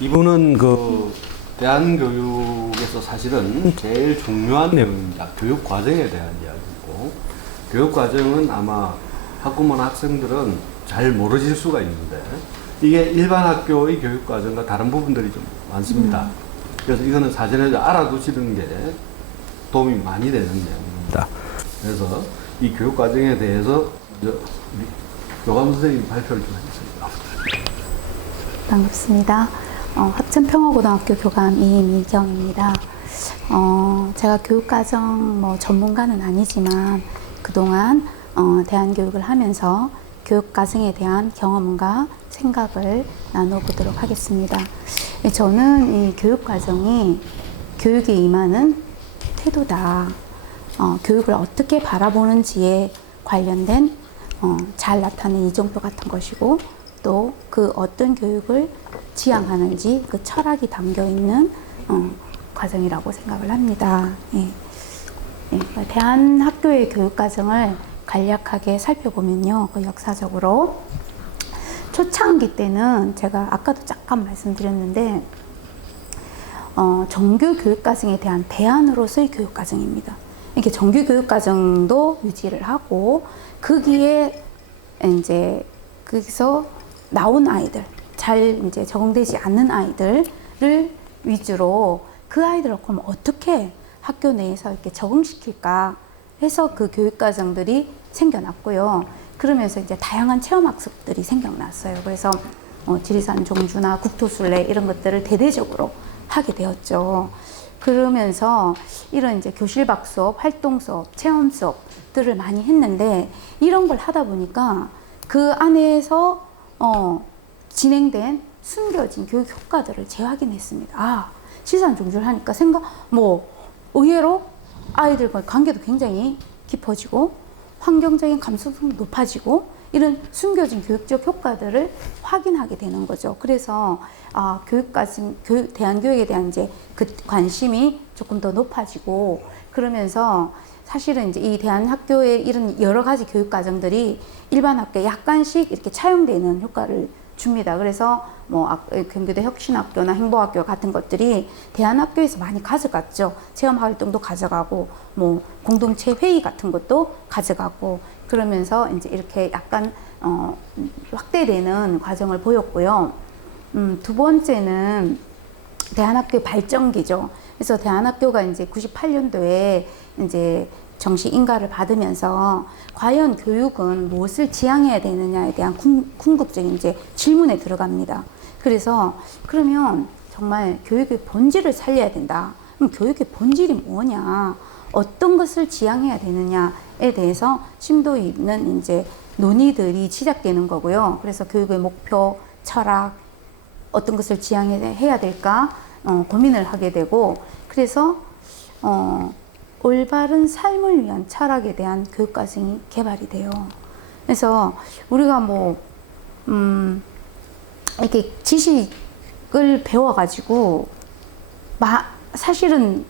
이분은 그 대한교육에서 사실은 제일 중요한 내용입니다. 교육 과정에 대한 이야기고, 교육 과정은 아마 학부모 학생들은 잘 모르실 수가 있는데, 이게 일반 학교의 교육 과정과 다른 부분들이 좀 많습니다. 그래서 이거는 사전에 알아두시는 게 도움이 많이 되는 내용입니다. 그래서 이 교육 과정에 대해서 교감 선생님이 발표를 좀 해주세요. 반갑습니다. 합천평화고등학교 교감 이미경입니다. 제가 교육과정 전문가는 아니지만 그동안 대안교육을 하면서 교육과정에 대한 경험과 생각을 나눠보도록 하겠습니다. 저는 이 교육과정이 교육에 임하는 태도다. 교육을 어떻게 바라보는지에 관련된 잘 나타낸 이정표 같은 것이고, 또 그 어떤 교육을 지향하는지 그 철학이 담겨 있는 과정이라고 생각을 합니다. 예. 예. 대한학교의 교육과정을 간략하게 살펴보면요, 그 역사적으로 초창기 때는 제가 아까도 잠깐 말씀드렸는데 정규 교육과정에 대한 대안으로서의 교육과정입니다. 이렇게 정규 교육과정도 유지를 하고 거기에 이제 거기서 나온 아이들, 잘 이제 적응되지 않는 아이들을 위주로 그 아이들을 그럼 어떻게 학교 내에서 이렇게 적응시킬까 해서 그 교육과정들이 생겨났고요. 그러면서 이제 다양한 체험학습들이 생겨났어요. 그래서 지리산 종주나 국토순례 이런 것들을 대대적으로 하게 되었죠. 그러면서 이런 이제 교실 밖 수업, 활동 수업, 체험 수업들을 많이 했는데, 이런 걸 하다 보니까 그 안에서 진행된 숨겨진 교육 효과들을 재확인했습니다. 지리산 종주를 하니까 의외로 아이들과의 관계도 굉장히 깊어지고 환경적인 감수성도 높아지고 이런 숨겨진 교육적 효과들을 확인하게 되는 거죠. 그래서 대안교육에 대한 이제 그 관심이 조금 더 높아지고, 그러면서 사실은 이제 이 대한학교의 이런 여러 가지 교육 과정들이 일반 학교에 약간씩 이렇게 차용되는 효과를 줍니다. 그래서 경기도 혁신학교나 행보학교 같은 것들이 대한학교에서 많이 가져갔죠. 체험 활동도 가져가고, 공동체 회의 같은 것도 가져가고, 그러면서 이제 이렇게 약간 확대되는 과정을 보였고요. 두 번째는 대한학교 발전기죠. 그래서 대한학교가 이제 98년도에 이제 정시 인가를 받으면서 과연 교육은 무엇을 지향해야 되느냐에 대한 궁극적인 이제 질문에 들어갑니다. 그래서 그러면 정말 교육의 본질을 살려야 된다. 그럼 교육의 본질이 뭐냐? 어떤 것을 지향해야 되느냐에 대해서 심도 있는 이제 논의들이 시작되는 거고요. 그래서 교육의 목표, 철학, 어떤 것을 지향해야 될까 고민을 하게 되고, 그래서 올바른 삶을 위한 철학에 대한 교육과정이 개발이 돼요. 그래서 우리가 이렇게 지식을 배워가지고 사실은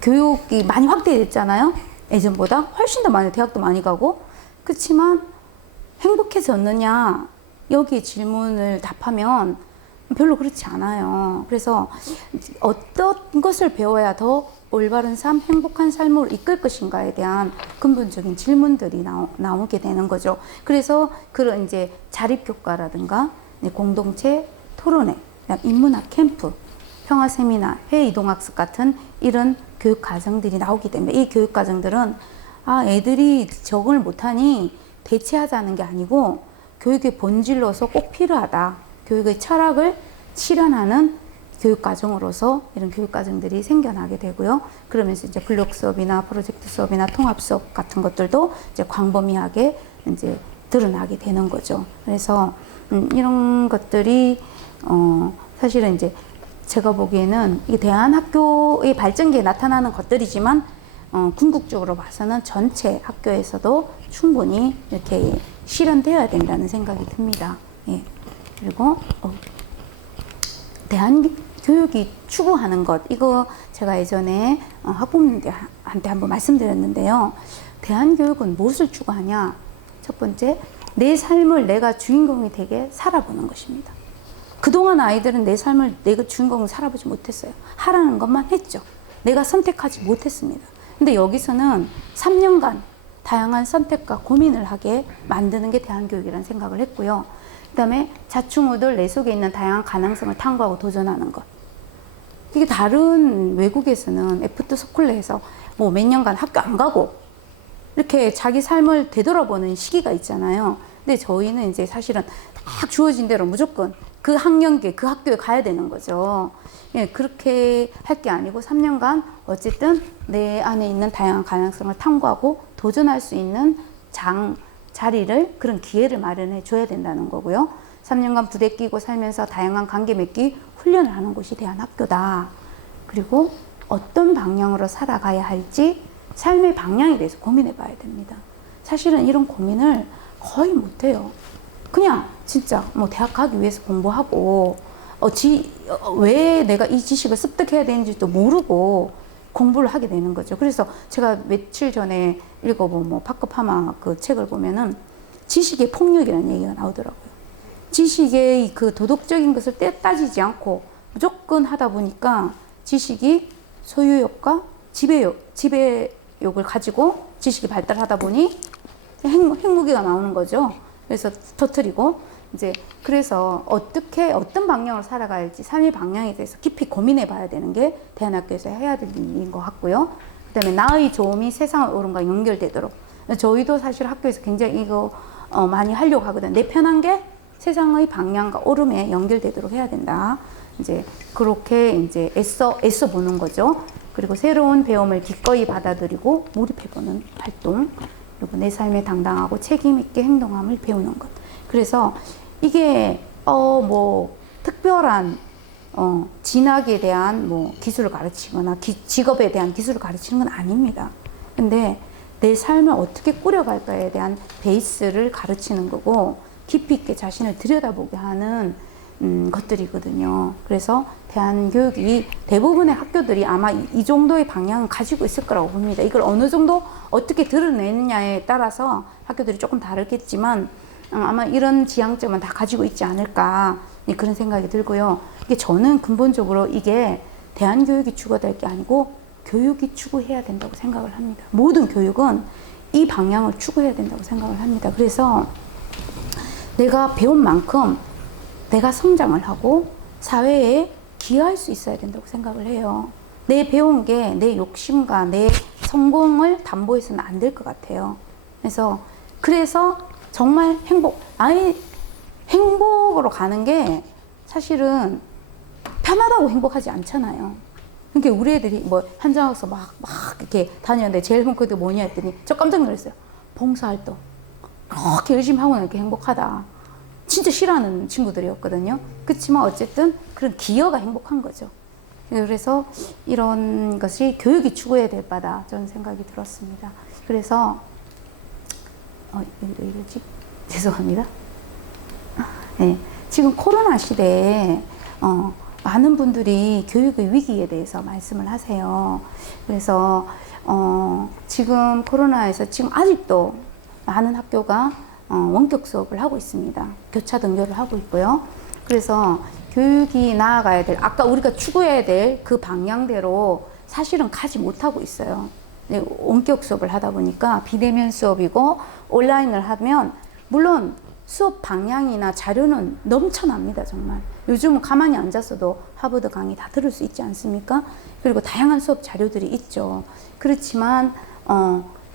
교육이 많이 확대됐잖아요. 예전보다 훨씬 더 많이, 대학도 많이 가고. 그렇지만 행복해졌느냐, 여기 질문을 답하면 별로 그렇지 않아요. 그래서 어떤 것을 배워야 더 올바른 삶, 행복한 삶으로 이끌 것인가에 대한 근본적인 질문들이 나오게 되는 거죠. 그래서 그런 이제 자립교과라든가 공동체 토론회, 인문학 캠프, 평화 세미나, 해외 이동학습 같은 이런 교육 과정들이 나오게 됩니다. 이 교육 과정들은 애들이 적응을 못하니 대체하자는 게 아니고 교육의 본질로서 꼭 필요하다. 교육의 철학을 실현하는 교육 과정으로서 이런 교육 과정들이 생겨나게 되고요. 그러면서 이제 블록 수업이나 프로젝트 수업이나 통합 수업 같은 것들도 이제 광범위하게 이제 드러나게 되는 거죠. 그래서 이런 것들이 사실은 이제 제가 보기에는 이 대한학교의 발전기에 나타나는 것들이지만 궁극적으로 봐서는 전체 학교에서도 충분히 이렇게 실현되어야 된다는 생각이 듭니다. 예. 그리고 대한교육이 추구하는 것, 이거 제가 예전에 학부모님들한테 한번 말씀드렸는데요. 대한교육은 무엇을 추구하냐? 첫 번째, 내 삶을 내가 주인공이 되게 살아보는 것입니다. 그동안 아이들은 내 삶을 내가 주인공을 살아보지 못했어요. 하라는 것만 했죠. 내가 선택하지 못했습니다. 근데 여기서는 3년간 다양한 선택과 고민을 하게 만드는 게 대안교육이라는 생각을 했고요. 그 다음에 자충우들 내 속에 있는 다양한 가능성을 탐구하고 도전하는 것. 이게 다른 외국에서는 애프터 스쿨에서 뭐 몇 년간 학교 안 가고 이렇게 자기 삶을 되돌아보는 시기가 있잖아요. 근데 저희는 이제 사실은 딱 주어진 대로 무조건 그 학년기에 그 학교에 가야 되는 거죠. 예, 그렇게 할 게 아니고 3년간 어쨌든 내 안에 있는 다양한 가능성을 탐구하고 도전할 수 있는 자리를, 그런 기회를 마련해 줘야 된다는 거고요. 3년간 부대 끼고 살면서 다양한 관계 맺기 훈련을 하는 곳이 대안학교다. 그리고 어떤 방향으로 살아가야 할지 삶의 방향에 대해서 고민해 봐야 됩니다. 사실은 이런 고민을 거의 못 해요. 그냥 진짜 뭐 대학 가기 위해서 공부하고 왜 내가 이 지식을 습득해야 되는지도 모르고 공부를 하게 되는 거죠. 그래서 제가 며칠 전에 읽어본 뭐 파커파마 그 책을 보면은 지식의 폭력이라는 얘기가 나오더라고요. 지식의 그 도덕적인 것을 따지지 않고 무조건 하다 보니까 지식이 소유욕과 지배욕을 가지고 지식이 발달하다 보니 핵무기가 나오는 거죠. 그래서 터뜨리고 이제 그래서 어떤 방향으로 살아가야 할지 삶의 방향에 대해서 깊이 고민해 봐야 되는 게 대안학교에서 해야 될 일인 것 같고요. 그다음에 나의 조음이 세상의 옳음과 연결되도록 저희도 사실 학교에서 굉장히 이거 많이 하려고 하거든요. 내 편한 게 세상의 방향과 옳음에 연결되도록 해야 된다. 이제 그렇게 이제 애써 보는 거죠. 그리고 새로운 배움을 기꺼이 받아들이고 몰입해 보는 활동. 그리고 내 삶에 당당하고 책임 있게 행동함을 배우는 것. 그래서 이게 뭐 특별한 진학에 대한 뭐 기술을 가르치거나 직업에 대한 기술을 가르치는 건 아닙니다. 근데 내 삶을 어떻게 꾸려갈까에 대한 베이스를 가르치는 거고 깊이 있게 자신을 들여다보게 하는 것들이거든요. 그래서 대안교육이 대부분의 학교들이 아마 이 정도의 방향을 가지고 있을 거라고 봅니다. 이걸 어느 정도 어떻게 드러내느냐에 따라서 학교들이 조금 다르겠지만 아마 이런 지향점은 다 가지고 있지 않을까 그런 생각이 들고요. 이게 저는 근본적으로 이게 대안교육이 추구될 게 아니고 교육이 추구해야 된다고 생각을 합니다. 모든 교육은 이 방향을 추구해야 된다고 생각을 합니다. 그래서 내가 배운 만큼 내가 성장을 하고 사회에 기여할 수 있어야 된다고 생각을 해요. 내 배운 게 내 욕심과 내 성공을 담보해서는 안 될 것 같아요. 그래서 정말 행복으로 가는 게 사실은 편하다고 행복하지 않잖아요. 그러니까 우리 애들이 뭐 현장에서 막 이렇게 다녔는데 제일 행복한 게 뭐냐 했더니 저 깜짝 놀랐어요. 봉사활동. 그렇게 열심히 하고 이렇게 행복하다. 진짜 싫어하는 친구들이었거든요. 그렇지만 어쨌든 그런 기여가 행복한 거죠. 그래서 이런 것이 교육이 추구해야 될 바다 저는 생각이 들었습니다. 그래서 왜 이러지? 죄송합니다. 네, 지금 코로나 시대에 많은 분들이 교육의 위기에 대해서 말씀을 하세요. 그래서 지금 코로나에서 지금 아직도 많은 학교가 원격 수업을 하고 있습니다. 교차 등교를 하고 있고요. 그래서 교육이 나아가야 될, 아까 우리가 추구해야 될 그 방향대로 사실은 가지 못하고 있어요. 원격 수업을 하다 보니까 비대면 수업이고 온라인을 하면 물론 수업 방향이나 자료는 넘쳐납니다. 정말 요즘은 가만히 앉았어도 하버드 강의 다 들을 수 있지 않습니까? 그리고 다양한 수업 자료들이 있죠. 그렇지만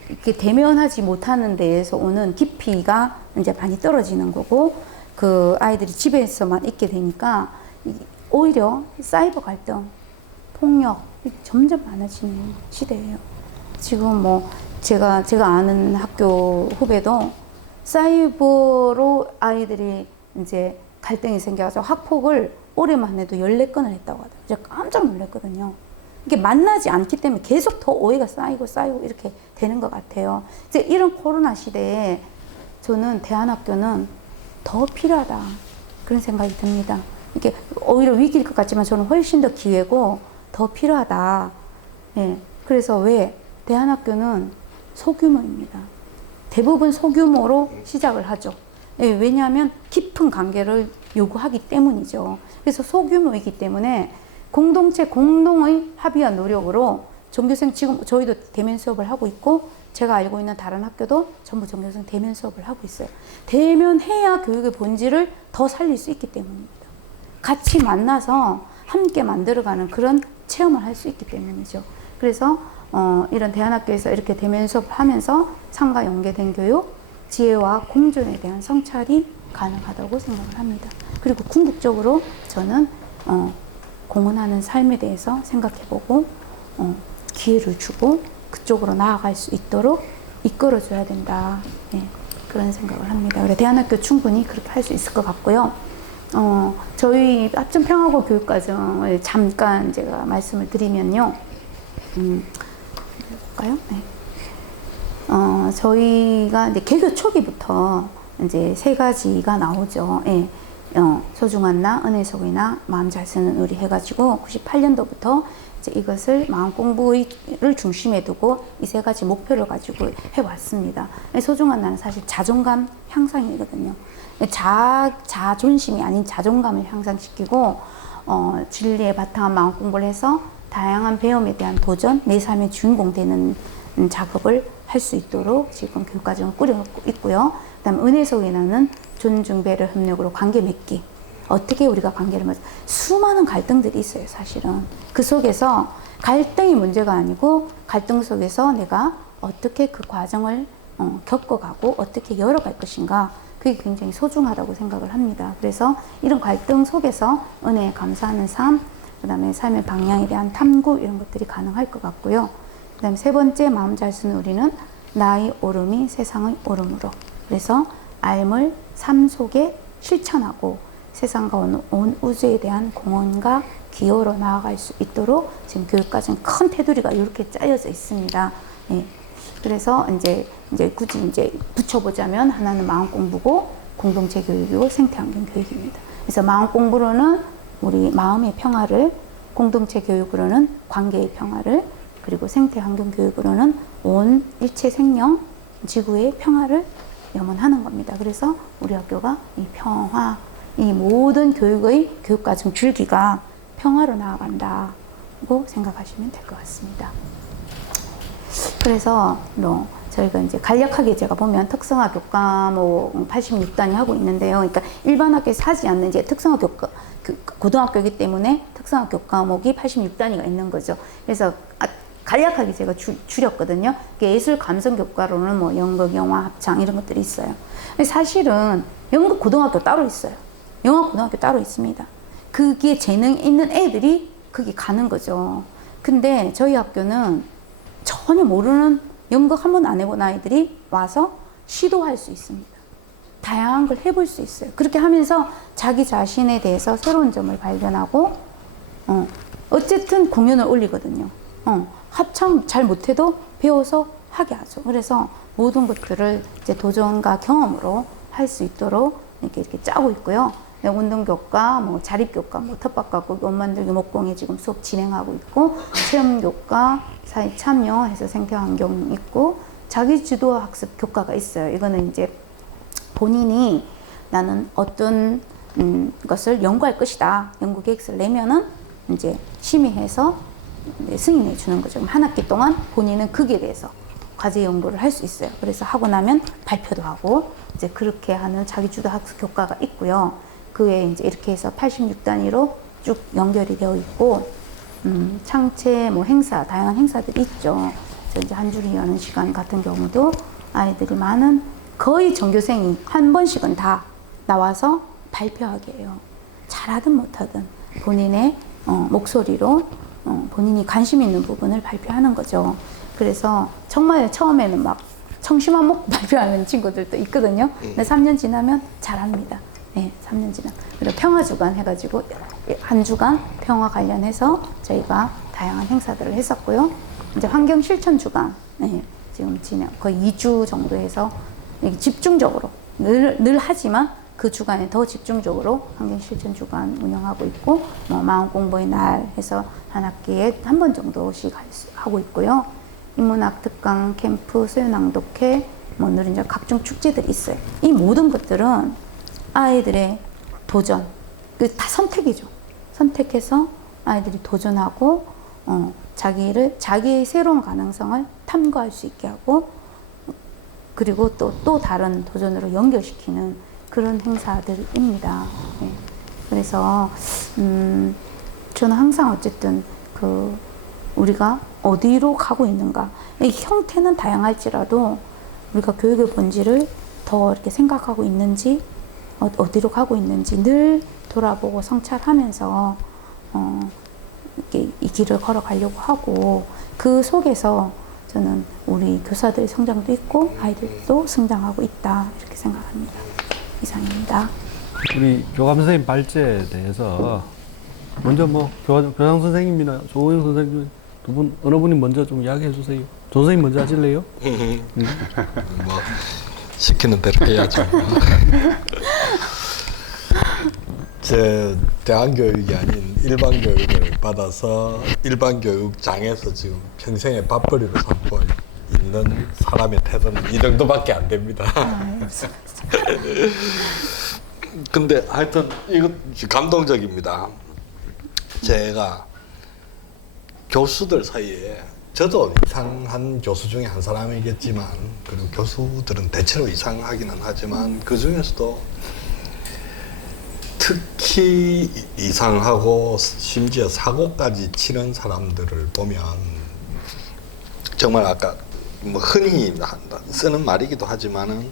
이렇게 대면하지 못하는 데에서 오는 깊이가 이제 많이 떨어지는 거고 그 아이들이 집에서만 있게 되니까 오히려 사이버 갈등, 폭력 점점 많아지는 시대예요. 지금 뭐 제가 아는 학교 후배도 사이버로 아이들이 이제 갈등이 생겨서 학폭을 올해만 해도 14건을 했다고 하더라고요. 제가 깜짝 놀랐거든요. 이게 만나지 않기 때문에 계속 더 오해가 쌓이고 이렇게 되는 것 같아요. 이제 이런 코로나 시대에 저는 대안학교는 더 필요하다. 그런 생각이 듭니다. 이게 오히려 위기일 것 같지만 저는 훨씬 더 기회고 더 필요하다. 예. 그래서 왜? 대안학교는 소규모입니다. 대부분 소규모로 시작을 하죠. 예, 왜냐하면 깊은 관계를 요구하기 때문이죠. 그래서 소규모이기 때문에 공동체 공동의 합의와 노력으로 전교생 지금 저희도 대면 수업을 하고 있고 제가 알고 있는 다른 학교도 전부 전교생 대면 수업을 하고 있어요. 대면해야 교육의 본질을 더 살릴 수 있기 때문입니다. 같이 만나서 함께 만들어가는 그런 체험을 할 수 있기 때문이죠. 그래서 이런 대안학교에서 이렇게 대면 수업을 하면서 삶과 연계된 교육, 지혜와 공존에 대한 성찰이 가능하다고 생각을 합니다. 그리고 궁극적으로 저는 공헌하는 삶에 대해서 생각해보고 기회를 주고 그쪽으로 나아갈 수 있도록 이끌어줘야 된다. 네, 그런 생각을 합니다. 그래 대안학교 충분히 그렇게 할 수 있을 것 같고요. 저희 합천평화고 교육과정을 잠깐 제가 말씀을 드리면요. 볼까요? 네. 저희가 이제 개교 초기부터 이제 세 가지가 나오죠. 예. 소중한 나, 은혜 속이나, 마음 잘 쓰는 우리 해가지고 98년도부터 이제 이것을 마음 공부를 중심에 두고 이 세 가지 목표를 가지고 해왔습니다. 소중한 나는 사실 자존감 향상이거든요. 자존심이 아닌 자존감을 향상시키고 진리에 바탕한 마음 공부를 해서 다양한 배움에 대한 도전, 내 삶의 주인공 되는 작업을 할 수 있도록 지금 교육과정을 꾸려놓고 있고요. 그 다음에 은혜 속에 나는 존중, 배려, 협력으로 관계 맺기. 어떻게 우리가 관계를 맺어? 수많은 갈등들이 있어요, 사실은. 그 속에서 갈등이 문제가 아니고 갈등 속에서 내가 어떻게 그 과정을 겪어가고 어떻게 열어갈 것인가. 그게 굉장히 소중하다고 생각을 합니다. 그래서 이런 갈등 속에서 은혜에 감사하는 삶, 그 다음에 삶의 방향에 대한 탐구 이런 것들이 가능할 것 같고요. 그 다음에 세 번째 마음 잘 쓰는 우리는 나의 오름이 세상의 오름으로. 그래서 알물 삶 속에 실천하고 세상과 온 우주에 대한 공헌과 기여로 나아갈 수 있도록 지금 교육과정 큰 테두리가 이렇게 짜여져 있습니다. 예. 그래서 이제 굳이 이제 붙여보자면 하나는 마음 공부고 공동체 교육이고 생태환경 교육입니다. 그래서 마음 공부로는 우리 마음의 평화를, 공동체 교육으로는 관계의 평화를, 그리고 생태환경 교육으로는 온 일체 생명, 지구의 평화를 염원하는 겁니다. 그래서 우리 학교가 이 평화, 이 모든 교육의 교육과정 줄기가 평화로 나아간다고 생각하시면 될 것 같습니다. 그래서 저희가 이제 간략하게 제가 보면 특성화 교과목 86단위 하고 있는데요. 그러니까 일반 학교에서 하지 않는 이제 특성화 교과, 고등학교이기 때문에 특성화 교과목이 86단위가 있는 거죠. 그래서 간략하게 제가 줄였거든요. 예술 감성 교과로는 뭐 연극, 영화, 합창 이런 것들이 있어요. 사실은 연극 고등학교 따로 있어요. 영화 고등학교 따로 있습니다. 그게 재능 있는 애들이 거기 가는 거죠. 근데 저희 학교는 전혀 모르는 연극 한 번도 안 해본 아이들이 와서 시도할 수 있습니다. 다양한 걸 해볼 수 있어요. 그렇게 하면서 자기 자신에 대해서 새로운 점을 발견하고 어쨌든 공연을 올리거든요. 합창 잘 못해도 배워서 하게 하죠. 그래서 모든 것들을 이제 도전과 경험으로 할 수 있도록 이렇게 짜고 있고요. 운동교과, 뭐 자립교과, 뭐 텃밭가꾸기, 옷 만들기, 목공에 지금 수업 진행하고 있고, 체험교과, 사회 참여해서 생태환경 있고, 자기주도 학습 교과가 있어요. 이거는 이제 본인이 나는 어떤 것을 연구할 것이다. 연구 계획서를 내면은 이제 심의해서 승인해 주는 거죠. 한 학기 동안 본인은 거기에 대해서 과제 연구를 할 수 있어요. 그래서 하고 나면 발표도 하고 이제 그렇게 하는 자기주도 학습 교과가 있고요. 그 외에 이제 이렇게 해서 86단위로 쭉 연결이 되어 있고 창체 뭐 행사 다양한 행사들이 있죠. 그래서 이제 한 줄이 여는 시간 같은 경우도 아이들이 많은 거의 전교생이 한 번씩은 다 나와서 발표하게 해요. 잘하든 못하든 본인의 목소리로 본인이 관심 있는 부분을 발표하는 거죠. 그래서 정말 처음에는 막 청심환 먹고 발표하는 친구들도 있거든요. 근데 3년 지나면 잘합니다. 네, 3년 지나. 그리고 평화주간 해가지고 한 주간 평화 관련해서 저희가 다양한 행사들을 했었고요. 이제 환경실천주간, 네, 지금 거의 2주 정도 해서 집중적으로 늘 하지만 그 주간에 더 집중적으로 환경실천주간 운영하고 있고, 뭐 마음공부의 날 해서 한 학기에 한 번 정도씩 하고 있고요. 인문학 특강, 캠프, 수요낭독회, 뭐 늘 이제 각종 축제들이 있어요. 이 모든 것들은 아이들의 도전. 그 다 선택이죠. 선택해서 아이들이 도전하고 자기의 새로운 가능성을 탐구할 수 있게 하고 그리고 또 다른 도전으로 연결시키는 그런 행사들입니다. 네. 그래서 저는 항상 어쨌든 우리가 어디로 가고 있는가 이 형태는 다양할지라도 우리가 교육의 본질을 더 이렇게 생각하고 있는지 어디로 가고 있는지 늘 돌아보고 성찰하면서 이렇게 이 길을 걸어가려고 하고 그 속에서 저는 우리 교사들의 성장도 있고 아이들도 성장하고 있다 이렇게 생각합니다. 이상입니다. 우리 교감 선생님 발제에 대해서 먼저 뭐 교장 선생님이나 조호영 선생님 두 분 어느 분이 먼저 좀 이야기해 주세요. 조 선생님 먼저 하실래요? 뭐 시키는 대로 해야죠. 제 대안 교육이 아닌 일반 교육을 받아서 일반 교육장에서 지금 평생의 밥벌이로 삼고 있는 사람의 태도는 이 정도밖에 안 됩니다. 근데 하여튼 이거 감동적입니다. 제가 교수들 사이에 저도 이상한 교수 중에 한 사람이겠지만 그리고 교수들은 대체로 이상하기는 하지만 그 중에서도 특히 이상하고 심지어 사고까지 치는 사람들을 보면 정말 아까 뭐 흔히 쓰는 말이기도 하지만은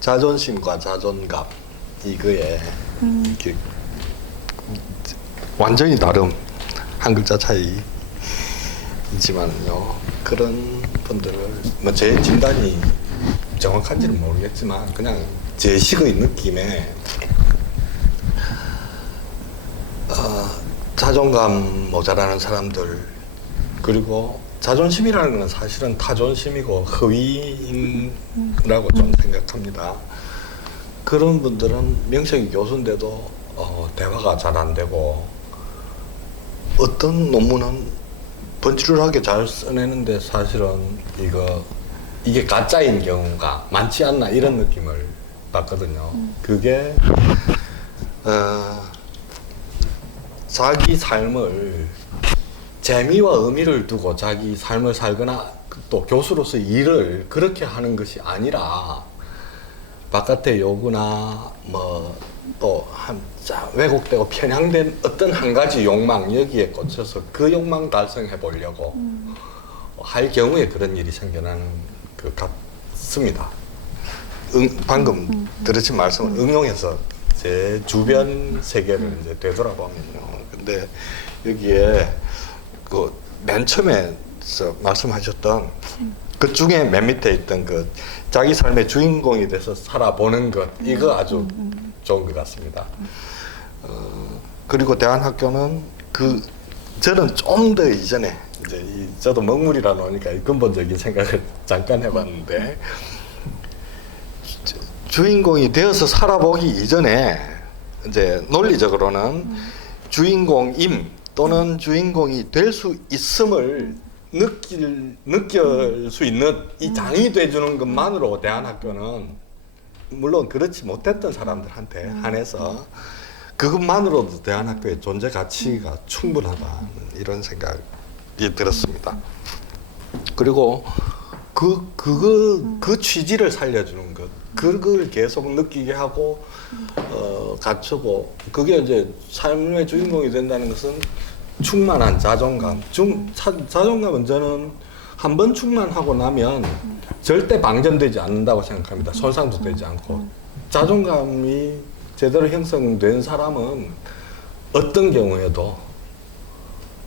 자존심과 자존감 이거에 이렇게 완전히 다른 한 글자 차이이지만요 그런 분들을 뭐 제 진단이 정확한지는 모르겠지만 그냥 제 식의 느낌에 자존감 모자라는 사람들 그리고 자존심이라는 건 사실은 타존심이고 허위라고 좀 생각합니다. 그런 분들은 명색이 교수인데도 대화가 잘 안 되고 어떤 논문은 번지르르하게 잘 써내는데 사실은 이게 가짜인 경우가 많지 않나 이런 느낌을 받거든요. 그게 자기 삶을 재미와 의미를 두고 자기 삶을 살거나 또 교수로서 일을 그렇게 하는 것이 아니라 바깥의 요구나 뭐 또 왜곡되고 편향된 어떤 한 가지 욕망 여기에 꽂혀서 그 욕망 달성해 보려고 할 경우에 그런 일이 생겨나는 것 같습니다. 방금 들으신 말씀을 응용해서 제 주변 세계를 이제 되돌아보면요. 근데 여기에 그 맨 처음에 말씀하셨던 그 중에 맨 밑에 있던 그 자기 삶의 주인공이 돼서 살아보는 것 이거 아주 좋은 것 같습니다. 그리고 대한학교는 저는 좀 더 이전에 이제 저도 먹물이라 놓으니까 근본적인 생각을 잠깐 해봤는데 주인공이 되어서 살아보기 이전에 이제 논리적으로는 주인공임 또는 주인공이 될 수 있음을 느낄 수 있는 이 장이 돼주는 것만으로 대한학교는 물론 그렇지 못했던 사람들한테 한해서 그것만으로도 대한학교의 존재 가치가 충분하다 이런 생각이 들었습니다. 그리고 그 취지를 살려주는 것 그걸 계속 느끼게 하고 갖추고 그게 이제 삶의 주인공이 된다는 것은 충만한 자존감. 자존감은 저는 한 번 충만하고 나면 절대 방전되지 않는다고 생각합니다. 손상도 되지 않고. 자존감이 제대로 형성된 사람은 어떤 경우에도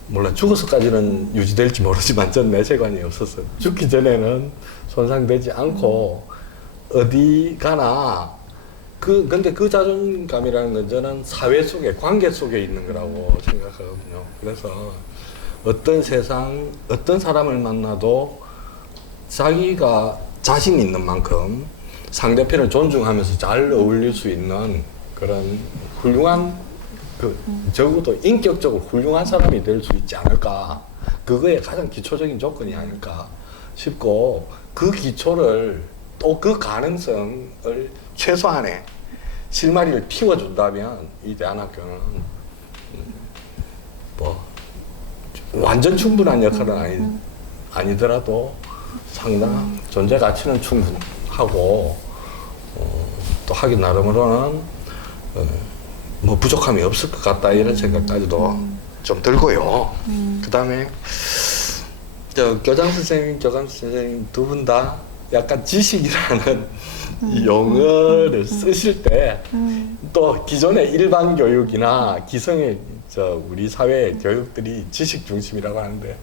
물론 죽어서까지는 유지될지 모르지만 전 내세관이 없어서 죽기 전에는 손상되지 않고 어디 가나 근데 그 자존감이라는 건 저는 사회 속에 관계 속에 있는 거라고 생각하거든요. 그래서 어떤 세상 어떤 사람을 만나도 자기가 자신 있는 만큼 상대편을 존중하면서 잘 어울릴 수 있는 그런 훌륭한 적어도 인격적으로 훌륭한 사람이 될 수 있지 않을까. 그거의 가장 기초적인 조건이 아닐까 싶고 그 기초를 또 그 가능성을 최소한의 실마리를 틔워준다면 이 대안학교는 뭐 완전 충분한 역할은 아니더라도 상당한 존재 가치는 충분하고 또 하긴 나름으로는 뭐 부족함이 없을 것 같다 이런 생각까지도 좀 들고요. 그다음에 저 교장 선생님, 교감 선생님 두 분 다 약간 지식이라는 이 용어를 쓰실 때 또 기존의 일반 교육이나 기성의 우리 사회의 교육들이 지식 중심이라고 하는데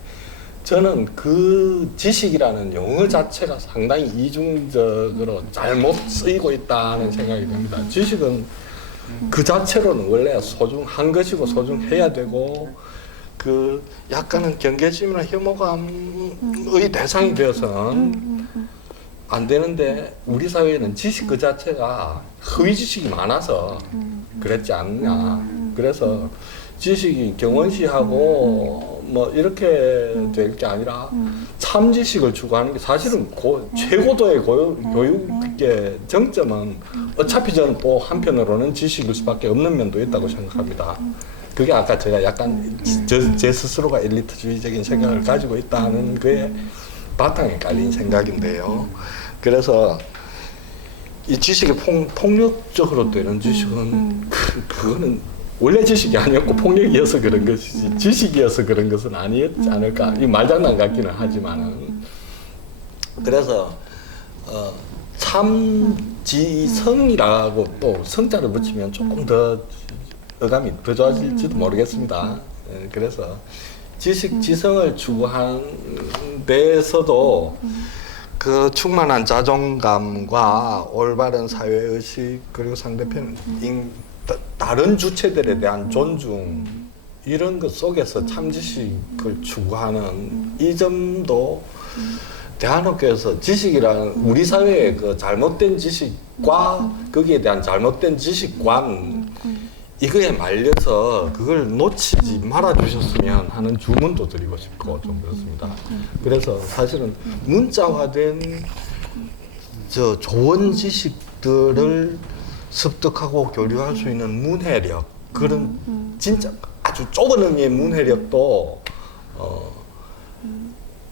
저는 그 지식이라는 용어 자체가 상당히 이중적으로 잘못 쓰이고 있다는 생각이 듭니다. 지식은 그 자체로는 원래 소중한 것이고 소중해야 되고 그 약간은 경계심이나 혐오감의 대상이 되어서는 안 되는데 우리 사회에는 지식 그 자체가 허위 지식이 많아서 그랬지 않느냐. 그래서 지식이 경원시하고 뭐 이렇게 될 게 아니라 참 지식을 추구하는 게 사실은 최고도의 교육의 정점은 어차피 저는 또 한편으로는 지식일 수밖에 없는 면도 있다고 생각합니다. 그게 아까 제가 약간 제 스스로가 엘리트주의적인 생각을 가지고 있다는 그의 바탕에 깔린 생각인데요. 그래서 이 지식이 폭력적으로 되는 지식은 그거는 원래 지식이 아니었고 폭력이어서 그런 것이지 지식이어서 그런 것은 아니었지 않을까. 이 말장난 같기는 하지만은 그래서 참지성이라고 또 성자를 붙이면 조금 더 어감이 더 좋아질지도 모르겠습니다. 그래서 지식 지성을 추구하는 데에서도 그 충만한 자존감과 올바른 사회의식 그리고 상대편 다른 주체들에 대한 존중 이런 것 속에서 참지식을 추구하는 이 점도 대한학교에서 지식이라는 우리 사회의 그 잘못된 지식과 거기에 대한 잘못된 지식관 이거에 말려서 그걸 놓치지 말아 주셨으면 하는 주문도 드리고 싶고 좀 그렇습니다. 그래서 사실은 문자화된 저 좋은 지식들을 습득하고 교류할 수 있는 문해력 그런 진짜 아주 좁은 의미의 문해력도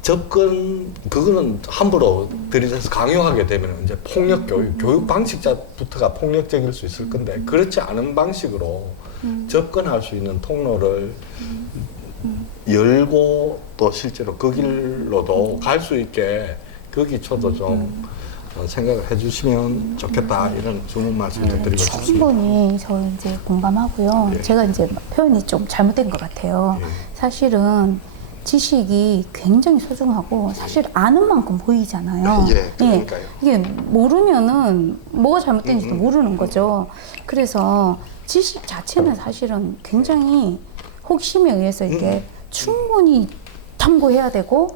접근 그거는 함부로 들이대서 강요하게 되면 이제 폭력 교육 방식자부터가 폭력적일 수 있을 건데 그렇지 않은 방식으로 접근할 수 있는 통로를 열고 또 실제로 그 길로도 갈 수 있게 거기저도 좀 생각을 해주시면 좋겠다 이런 주문 말씀을 드리고 싶습니다. 충분히 저 이제 공감하고요. 예. 제가 이제 표현이 좀 잘못된 것 같아요. 예. 사실은 지식이 굉장히 소중하고 사실 아는 만큼 보이잖아요. 예, 그러니까요. 이게 모르면은 뭐가 잘못된지도 모르는 거죠. 그래서 지식 자체는 사실은 굉장히 호기심에 의해서 이게 충분히 탐구해야 되고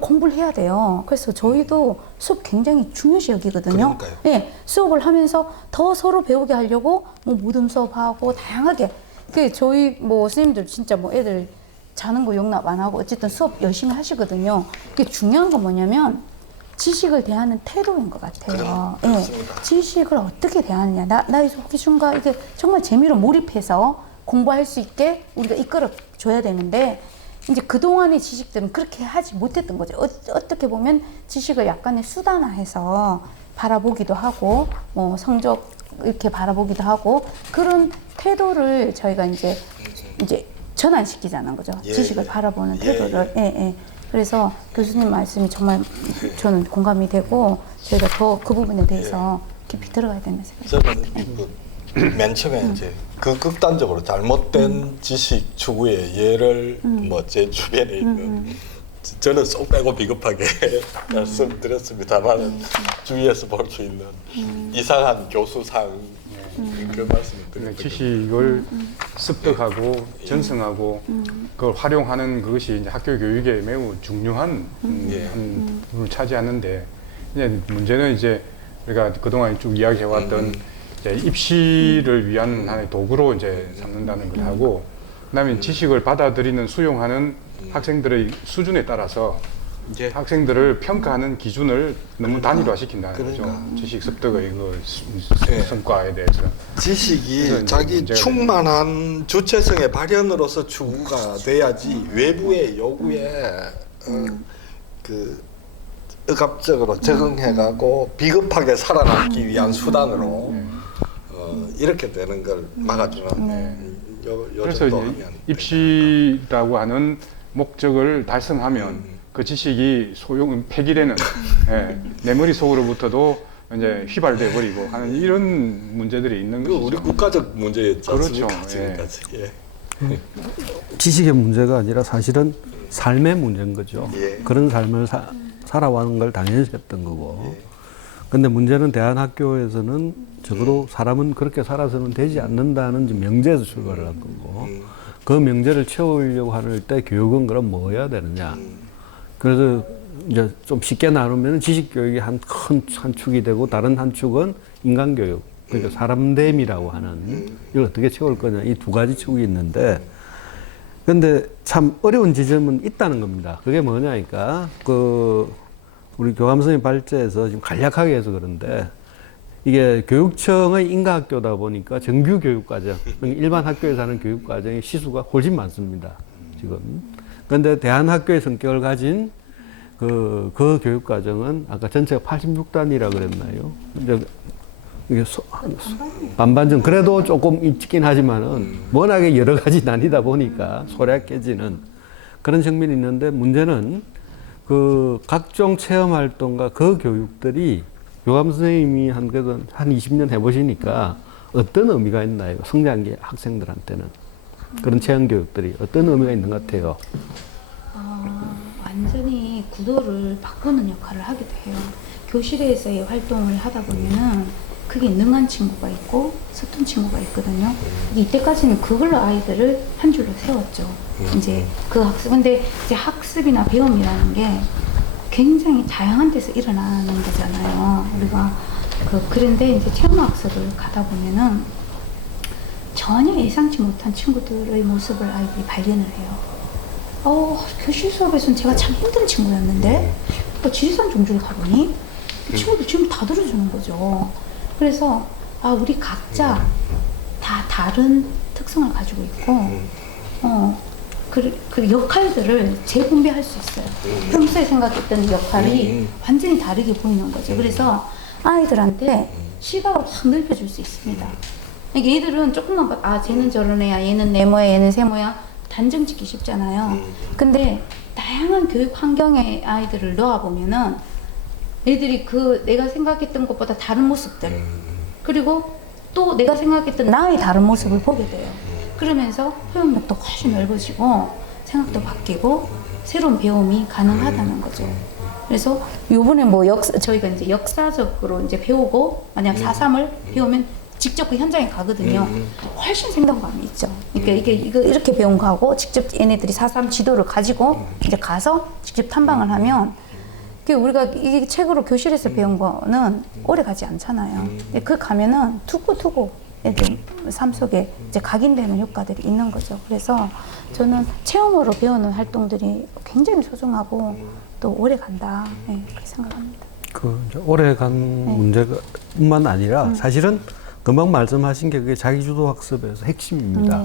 공부를 해야 돼요. 그래서 저희도 수업 굉장히 중요시 여기거든요. 그러니까요. 예, 수업을 하면서 더 서로 배우게 하려고 뭐 모둠 수업하고 다양하게 그 저희 뭐 선생님들 진짜 뭐 애들 자는 거 용납 안 하고 어쨌든 수업 열심히 하시거든요. 이게 중요한 건 뭐냐면 지식을 대하는 태도인 것 같아요. 예, 지식을 어떻게 대하느냐. 나의 호기심과 이게 정말 재미로 몰입해서 공부할 수 있게 우리가 이끌어 줘야 되는데 이제 그동안의 지식들은 그렇게 하지 못했던 거죠. 어떻게 보면 지식을 약간의 수단화해서 바라보기도 하고 뭐 성적 이렇게 바라보기도 하고 그런 태도를 저희가 이제 전환시키자는 거죠. 예, 지식을 예. 바라보는 예, 태도를. 예. 그래서 교수님 말씀이 정말 저는 공감이 되고 저희가 더 그 부분에 대해서 깊이 들어가야 된다는 생각이 듭니다. 저는 맨 처음에 이제 그 극단적으로 잘못된 지식 추구의 예를 뭐 제 주변에 있는 저는 쏙 빼고 비겁하게 말씀드렸습니다만 주위에서 볼 수 있는 이상한 교수상 그 말씀을 드렸던 지식을 습득하고 전승하고 그걸 활용하는 그것이 이제 학교 교육에 매우 중요한 한 부분을 차지하는데 이제 문제는 이제 우리가 그동안 쭉 이야기해왔던 이제 입시를 위한 하나의 도구로 이제 삼는다는 걸 하고 그다음에 지식을 받아들이는 수용하는 학생들의 수준에 따라서 예. 학생들을 평가하는 기준을 너무 단일화시킨다는 그러니까. 거죠. 지식 습득의 예. 성과에 대해서. 지식이 그래서 자기 문제가 충만한 주체성의 발현으로서 추구가 돼야지 외부의 요구에 그 억압적으로 적응해가고 비겁하게 살아남기 위한 수단으로 이렇게 되는 걸 막아주는 요 그래서 정도 이제 하면 입시라고 하는 목적을 달성하면 그 지식이 폐기되는 내 머릿속으로부터도 이제 휘발돼 버리고 하는 이런 문제들이 있는 그 거죠. 우리 국가적 문제였지 그렇죠. 않습니까? 지금까지. 예. 지식의 문제가 아니라 사실은 삶의 문제인 거죠. 예. 그런 삶을 살아와는 걸 당연시 했던 거고. 근데 문제는 대한학교에서는 적어도 사람은 그렇게 살아서는 되지 않는다는 지금 명제에서 출발을 한 거고, 그 명제를 채우려고 할 때 교육은 그럼 뭐 해야 되느냐. 그래서 이제 좀 쉽게 나누면 지식교육이 한 축이 되고, 다른 한 축은 인간교육, 그러니까 사람됨이라고 하는, 이걸 어떻게 채울 거냐, 이 두 가지 축이 있는데, 근데 참 어려운 지점은 있다는 겁니다. 그게 뭐냐니까, 우리 교감 선생님 발제에서 지금 간략하게 해서 그런데, 이게 교육청의 인가학교다 보니까 정규 교육과정, 일반 학교에서 하는 교육과정의 시수가 훨씬 많습니다. 지금. 그런데 대한학교의 성격을 가진 그 교육과정은 아까 전체가 86단이라 그랬나요? 이제 이게 반반정 그래도 조금 있긴 하지만은 워낙에 여러 가지 난이다 보니까 소략 깨지는 그런 측면이 있는데, 문제는 그 각종 체험 활동과 그 교육들이 교감 선생님이 그래도 한 20년 해보시니까 어떤 의미가 있나요? 성장기 학생들한테는 그런 체험 교육들이 어떤 의미가 있는 것 같아요? 완전히 구도를 바꾸는 역할을 하기도 해요. 교실에서의 활동을 하다 보면은 그게 능한 친구가 있고 서툰 친구가 있거든요. 이때까지는 그걸로 아이들을 한 줄로 세웠죠. 이제 그 학습, 근데 이제 학습이나 배움이라는 게 굉장히 다양한 데서 일어나는 거잖아요. 우리가 그런데 이제 체험학습을 가다 보면은 전혀 예상치 못한 친구들의 모습을 아이들이 발견을 해요. 교실 수업에서는 제가 참 힘든 친구였는데, 지리산 종주를 가보니 이 친구들 지금 다 들어주는 거죠. 그래서 우리 각자 다 다른 특성을 가지고 있고, 그 역할들을 재분배할 수 있어요. 평소에 생각했던 역할이 완전히 다르게 보이는 거죠. 그래서 아이들한테 시각을 확 넓혀줄 수 있습니다. 그러니까 얘들은 조금만 쟤는 저런 애야, 얘는 네모야, 얘는 세모야, 단정 짓기 쉽잖아요. 근데 다양한 교육 환경에 아이들을 넣어보면은 애들이 내가 생각했던 것보다 다른 모습들, 그리고 또 내가 생각했던 나의 다른 모습을 보게 돼요. 그러면서 표현력도 훨씬 넓어지고 생각도 바뀌고 새로운 배움이 가능하다는 거죠. 그래서 요번에 저희가 이제 역사적으로 이제 배우고 만약 4.3을 배우면 직접 그 현장에 가거든요. 훨씬 생동감이 있죠. 그러니까 이거 이렇게 배운 거하고 직접 얘네들이 4.3 지도를 가지고 이제 가서 직접 탐방을 하면, 우리가 이 책으로 교실에서 배운 거는 오래 가지 않잖아요. 근데 그 가면은 투고 애들 삶 속에 이제 각인되는 효과들이 있는 거죠. 그래서 저는 체험으로 배우는 활동들이 굉장히 소중하고 또 오래 간다. 네, 그렇게 생각합니다. 이제 오래 간 문제뿐만 아니라 사실은 금방 말씀하신 게 그게 자기주도 학습에서 핵심입니다.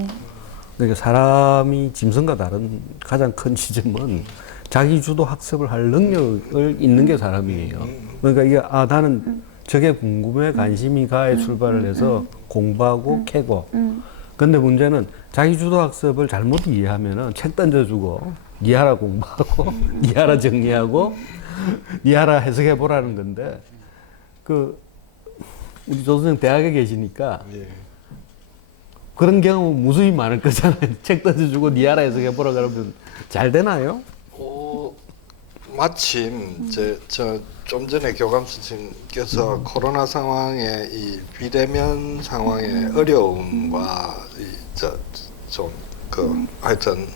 그러니까 사람이 짐승과 다른 가장 큰 지점은 자기주도 학습을 할 능력을 있는 게 사람이에요. 그러니까 이게 나는 저게 궁금해, 관심이 가에 출발을 해서 공부하고 캐고. 근데 문제는 자기주도 학습을 잘못 이해하면은 책 던져주고 니하라 공부하고 니하라 정리하고 니하라 해석해 보라는 건데, 우리 조 선생 대학에 계시니까 그런 경우 무수히 많을 거잖아요. 책 던져주고 니하라 해석해 보라 그러면 잘 되나요? 마침 좀 전에 교감 선생님께서 코로나 상황의 이 비대면 상황의 어려움과 하여튼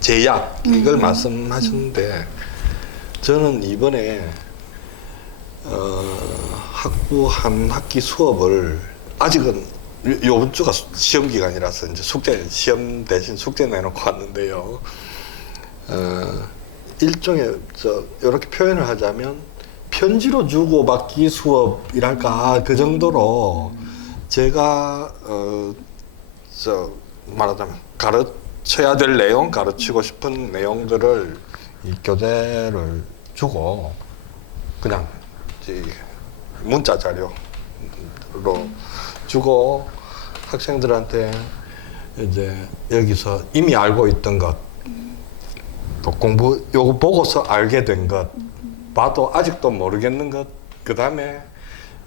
제약 이걸 말씀하셨는데, 저는 이번에 학부 한 학기 수업을 아직은 요번 주가 시험 기간이라서 이제 시험 대신 숙제 내놓고 왔는데요. 일종의 이렇게 표현을 하자면 편지로 주고 받기 수업이랄까 그 정도로 제가 말하자면 가르쳐야 될 내용, 가르치고 싶은 내용들을 이 교재를 주고 그냥 문자 자료로 주고 학생들한테 이제 여기서 이미 알고 있던 것, 또 공부 요거 보고서 알게 된 것, 봐도 아직도 모르겠는 것, 그 다음에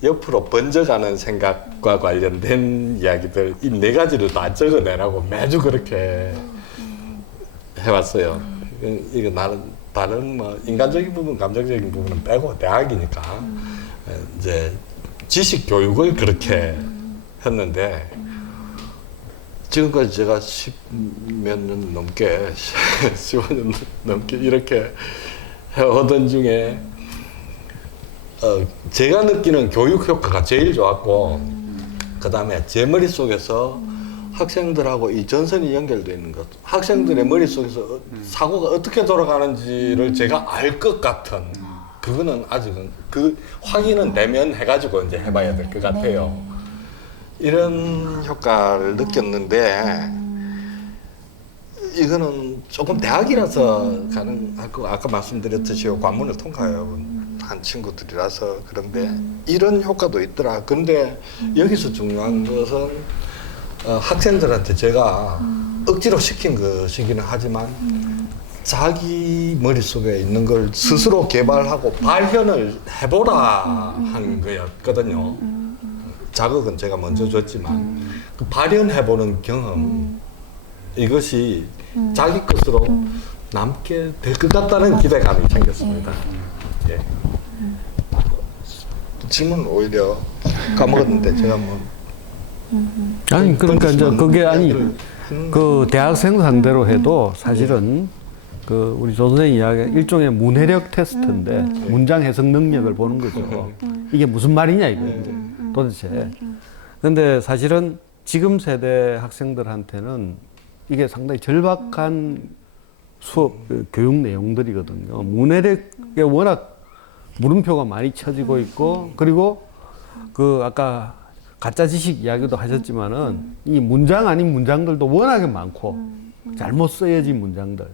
옆으로 번져가는 생각과 관련된 이야기들 이 네 가지를 다 적어내라고 매주 그렇게 해왔어요. 이거 나는 다른 뭐 인간적인 부분, 감정적인 부분은 빼고 대학이니까 이제 지식 교육을 그렇게 했는데 지금까지 제가 10몇 년 넘게 15년 넘게 이렇게 해오던 중에 제가 느끼는 교육 효과가 제일 좋았고 그 다음에 제 머릿속에서 학생들하고 이 전선이 연결되어 있는 것, 학생들의 머릿속에서 사고가 어떻게 돌아가는지를 제가 알 것 같은, 그거는 아직은 그 확인은 되면 해가지고 이제 해봐야 될 것 같아요. 이런 효과를 느꼈는데 이거는 조금 대학이라서 가능할 거, 아까 말씀드렸듯이 관문을 통과한 친구들이라서 그런데 이런 효과도 있더라. 근데 여기서 중요한 것은 학생들한테 제가 억지로 시킨 것이기는 하지만 자기 머릿속에 있는 걸 스스로 개발하고 발현을 해보라 한 거였거든요. 자극은 제가 먼저 줬지만 그 발현해보는 경험, 이것이 자기 것으로 남게 될 것 같다는 기대감이 생겼습니다. 예. 질문 오히려 까먹었는데 제가 뭐 아니 그러니까 이제 그게 아니 그 대학생 상대로 해도 사실은 그 우리 조 선생님 이야기 일종의 문해력 테스트인데 문장 해석 능력을 보는 거죠. 이게 무슨 말이냐 이거예요. 도대체. 근데 사실은 지금 세대 학생들한테는 이게 상당히 절박한 수업 교육 내용들이거든요. 문해력에 워낙 물음표가 많이 쳐지고 있고, 그리고 그 아까 가짜 지식 이야기도 하셨지만은 이 문장 아닌 문장들도 워낙에 많고 잘못 쓰여진 문장들,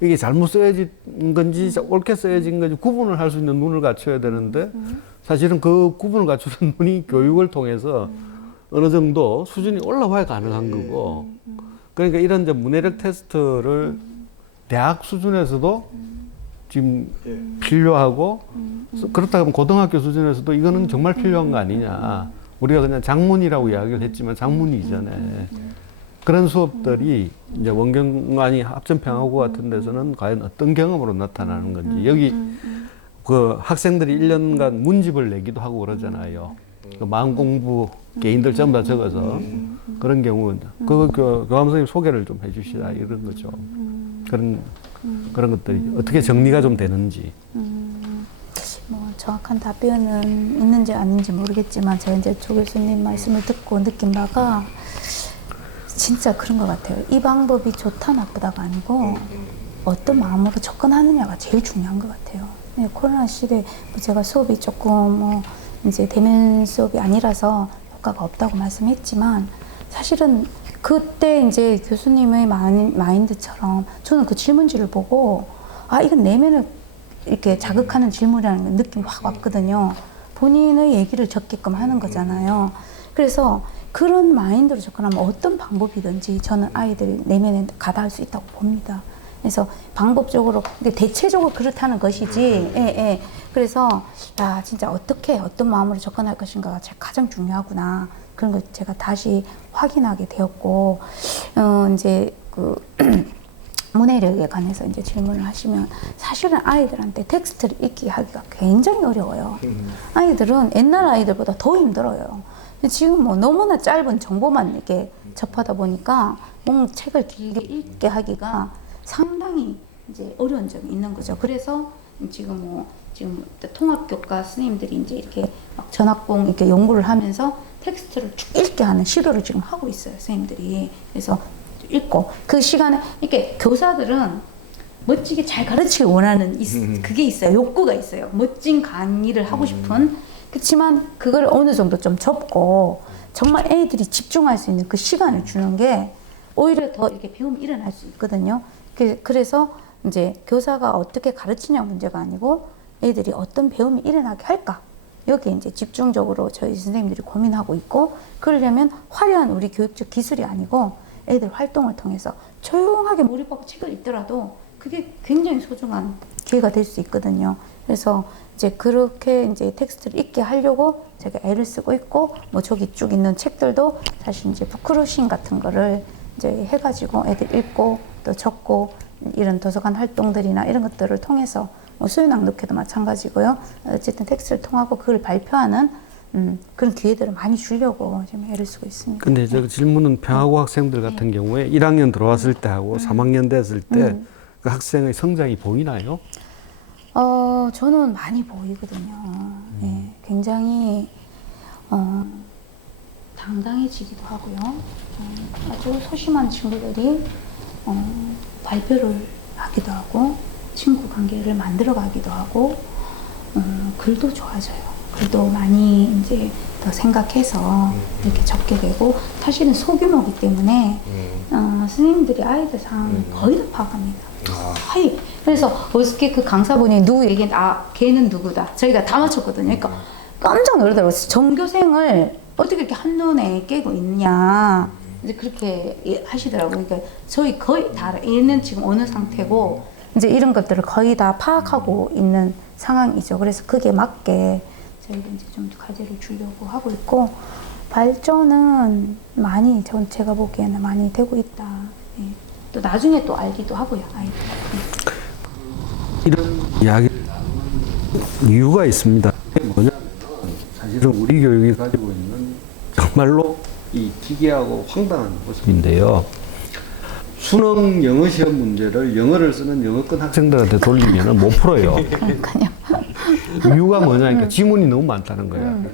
이게 잘못 쓰여진 건지 옳게 쓰여진 건지 구분을 할 수 있는 눈을 갖춰야 되는데 사실은 그 구분을 갖추는 눈이 교육을 통해서 어느 정도 수준이 올라와야 가능한 거고, 그러니까 이런 이제 문해력 테스트를 대학 수준에서도 지금 필요하고, 그렇다 하면 고등학교 수준에서도 이거는 정말 필요한 거 아니냐. 우리가 그냥 작문이라고 이야기를 했지만 작문이 이전에 그런 수업들이 이제 원경관이 합천평화고 같은 데서는 과연 어떤 경험으로 나타나는 건지, 여기 그 학생들이 1년간 문집을 내기도 하고 그러잖아요. 그 마음 공부 개인들 전부 다 적어서 그런 경우는 그 교감 선생님 소개를 좀 해주시라 이런 거죠. 그런 것들이 어떻게 정리가 좀 되는지. 뭐 정확한 답변은 있는지 아닌지 모르겠지만 제가 이제 조 교수님 말씀을 듣고 느낀 바가 진짜 그런 것 같아요. 이 방법이 좋다 나쁘다가 아니고 어떤 마음으로 접근하느냐가 제일 중요한 것 같아요. 네, 코로나 시대 제가 수업이 조금 뭐 이제 대면 수업이 아니라서 효과가 없다고 말씀했지만 사실은 그때 이제 교수님의 마인드처럼 저는 그 질문지를 보고 아 이건 내면을 이렇게 자극하는 질문이라는 느낌이 확 왔거든요. 본인의 얘기를 적게끔 하는 거잖아요. 그래서 그런 마인드로 접근하면 어떤 방법이든지 저는 아이들 내면에 가다할 수 있다고 봅니다. 그래서 방법적으로, 근데 대체적으로 그렇다는 것이지, 예. 그래서, 야, 진짜 어떻게, 어떤 마음으로 접근할 것인가가 가장 중요하구나. 그런 걸 제가 다시 확인하게 되었고, 이제 문해력에 관해서 이제 질문을 하시면 사실은 아이들한테 텍스트를 읽기 하기가 굉장히 어려워요. 아이들은 옛날 아이들보다 더 힘들어요. 근데 지금 뭐 너무나 짧은 정보만 이렇게 접하다 보니까 뭔가 책을 길게 읽게 하기가 상당히 이제 어려운 점이 있는 거죠. 그래서 지금 통합교과 스님들이 이제 이렇게 막 전학봉 이렇게 연구를 하면서 텍스트를 쭉 읽게 하는 시도를 지금 하고 있어요, 선생님들이. 그래서 읽고 그 시간에 이렇게 교사들은 멋지게 잘 가르치길 원하는 그게 있어요. 욕구가 있어요. 멋진 강의를 하고 싶은. 그렇지만 그걸 어느 정도 좀 접고 정말 애들이 집중할 수 있는 그 시간을 주는 게 오히려 더 이렇게 배움이 일어날 수 있거든요. 그래서 이제 교사가 어떻게 가르치냐 문제가 아니고 애들이 어떤 배움이 일어나게 할까? 여기에 이제 집중적으로 저희 선생님들이 고민하고 있고, 그러려면 화려한 우리 교육적 기술이 아니고 애들 활동을 통해서 조용하게 몰입하고 책을 읽더라도 그게 굉장히 소중한 기회가 될 수 있거든요. 그래서 이제 그렇게 이제 텍스트를 읽게 하려고 제가 애를 쓰고 있고, 뭐 저기 쭉 있는 책들도 사실 이제 부크루신 같은 거를 이제 해가지고 애들 읽고 또 적고 이런 도서관 활동들이나 이런 것들을 통해서 뭐 수요낭독회도 마찬가지고요. 어쨌든 텍스트를 통하고 그걸 발표하는 그런 기회들을 많이 주려고 지금 애를 쓰고 있습니다. 근데 저 질문은 평화고 학생들 같은 경우에 1학년 들어왔을 때 하고 3학년 됐을 때 그 학생의 성장이 보이나요? 저는 많이 보이거든요. 예, 굉장히 당당해지기도 하고요. 아주 소심한 친구들이 발표를 하기도 하고 친구 관계를 만들어가기도 하고 글도 좋아져요. 글도 많이 이제 더 생각해서 이렇게 적게 되고, 사실은 소규모이기 때문에 선생님들이 아이들 상황을 거의 다 파악합니다. 거의. 그래서 어저께 그 강사분이 누구 얘기했는데 걔는 누구다. 저희가 다 맞췄거든요. 그러니까 깜짝 놀라더라고요. 전교생을 어떻게 이렇게 한눈에 깨고 있냐. 이제 그렇게 하시더라고요. 그러니까 저희 거의 다 얘는 지금 어느 상태고 이제 이런 것들을 거의 다 파악하고 있는 상황이죠. 그래서 그게 맞게 저희가 이제 좀 과제를 주려고 하고 있고, 발전은 많이 제가 보기에는 많이 되고 있다. 예. 또 나중에 또 알기도 하고요, 아이들. 이런 이야기를 나누는 이유가 있습니다. 그게 뭐냐면 사실은 우리 교육이 가지고 있는 정말로 이 기괴하고 황당한 모습인데요. 수능 영어 시험 문제를 영어를 쓰는 영어권 학생들한테 돌리면 못 풀어요. 그러니까요. 이유가 뭐냐니까 지문이 너무 많다는 거예요.